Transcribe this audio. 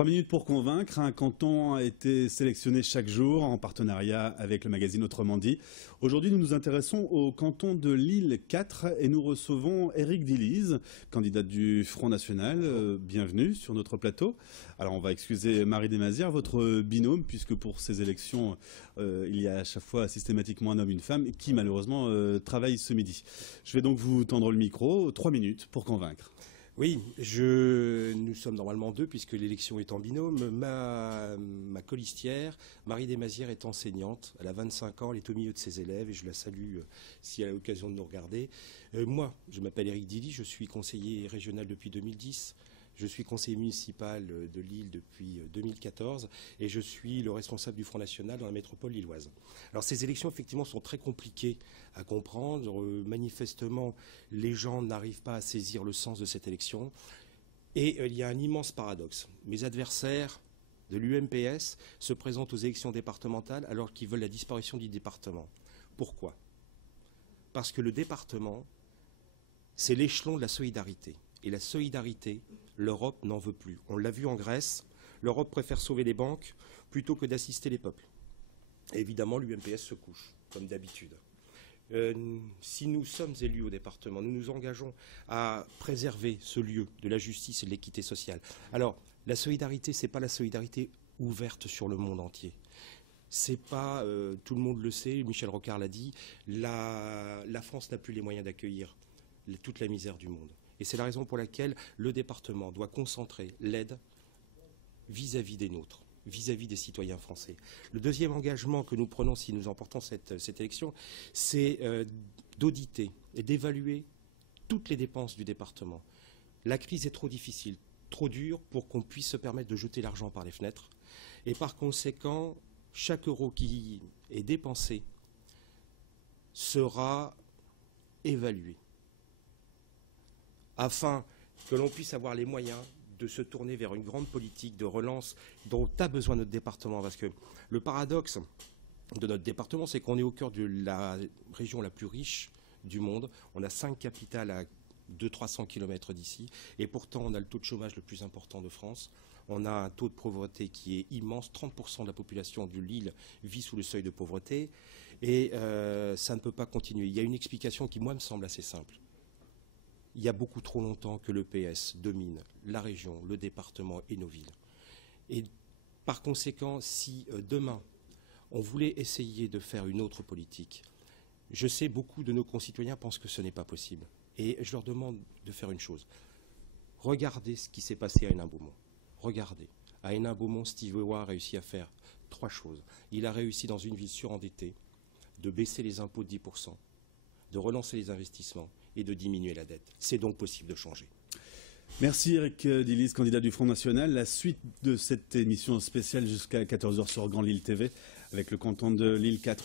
3 minutes pour convaincre. Un canton a été sélectionné chaque jour en partenariat avec le magazine Autrement dit. Aujourd'hui, nous nous intéressons au canton de Lille 4 et nous recevons Éric Dillise, candidat du Front National. Bienvenue sur notre plateau. Alors, on va excuser Marie Desmazières, votre binôme, puisque pour ces élections, il y a à chaque fois systématiquement un homme et une femme qui, malheureusement, travaillent ce midi. Je vais donc vous tendre le micro. 3 minutes pour convaincre. Oui, nous sommes normalement deux puisque l'élection est en binôme. Ma colistière, Marie Desmazières, est enseignante. Elle a 25 ans, elle est au milieu de ses élèves et je la salue si elle a l'occasion de nous regarder. Moi, je m'appelle Éric Dillise, je suis conseiller régional depuis 2010. Je suis conseiller municipal de Lille depuis 2014 et je suis le responsable du Front National dans la métropole lilloise. Alors ces élections effectivement sont très compliquées à comprendre. Manifestement, les gens n'arrivent pas à saisir le sens de cette élection et il y a un immense paradoxe. Mes adversaires de l'UMPS se présentent aux élections départementales alors qu'ils veulent la disparition du département. Pourquoi? Parce que le département, c'est l'échelon de la solidarité. Et la solidarité, l'Europe n'en veut plus. On l'a vu en Grèce, l'Europe préfère sauver les banques plutôt que d'assister les peuples. Et évidemment, l'UMPS se couche, comme d'habitude. Si nous sommes élus au département, nous nous engageons à préserver ce lieu de la justice et de l'équité sociale. Alors, la solidarité, ce n'est pas la solidarité ouverte sur le monde entier. C'est pas, tout le monde le sait, Michel Rocard l'a dit, la France n'a plus les moyens d'accueillir toute la misère du monde. Et c'est la raison pour laquelle le département doit concentrer l'aide vis-à-vis des nôtres, vis-à-vis des citoyens français. Le deuxième engagement que nous prenons si nous emportons cette élection, c'est d'auditer et d'évaluer toutes les dépenses du département. La crise est trop difficile, trop dure pour qu'on puisse se permettre de jeter l'argent par les fenêtres. Et par conséquent, chaque euro qui est dépensé sera évalué, afin que l'on puisse avoir les moyens de se tourner vers une grande politique de relance dont a besoin notre département. Parce que le paradoxe de notre département, c'est qu'on est au cœur de la région la plus riche du monde. On a 5 capitales à 200-300 km d'ici, et pourtant on a le taux de chômage le plus important de France. On a un taux de pauvreté qui est immense, 30% de la population de Lille vit sous le seuil de pauvreté, et ça ne peut pas continuer. Il y a une explication qui, moi, me semble assez simple. Il y a beaucoup trop longtemps que le PS domine la région, le département et nos villes. Et par conséquent, si demain, on voulait essayer de faire une autre politique, je sais beaucoup de nos concitoyens pensent que ce n'est pas possible. Et je leur demande de faire une chose. Regardez ce qui s'est passé à Hénin-Beaumont. Regardez. À Hénin-Beaumont, Steve Weah a réussi à faire 3 choses. Il a réussi dans une ville surendettée de baisser les impôts de 10%, de relancer les investissements et de diminuer la dette. C'est donc possible de changer. Merci Éric Dillise, candidat du Front National. La suite de cette émission spéciale jusqu'à 14h sur Grand Lille TV avec le canton de Lille 4.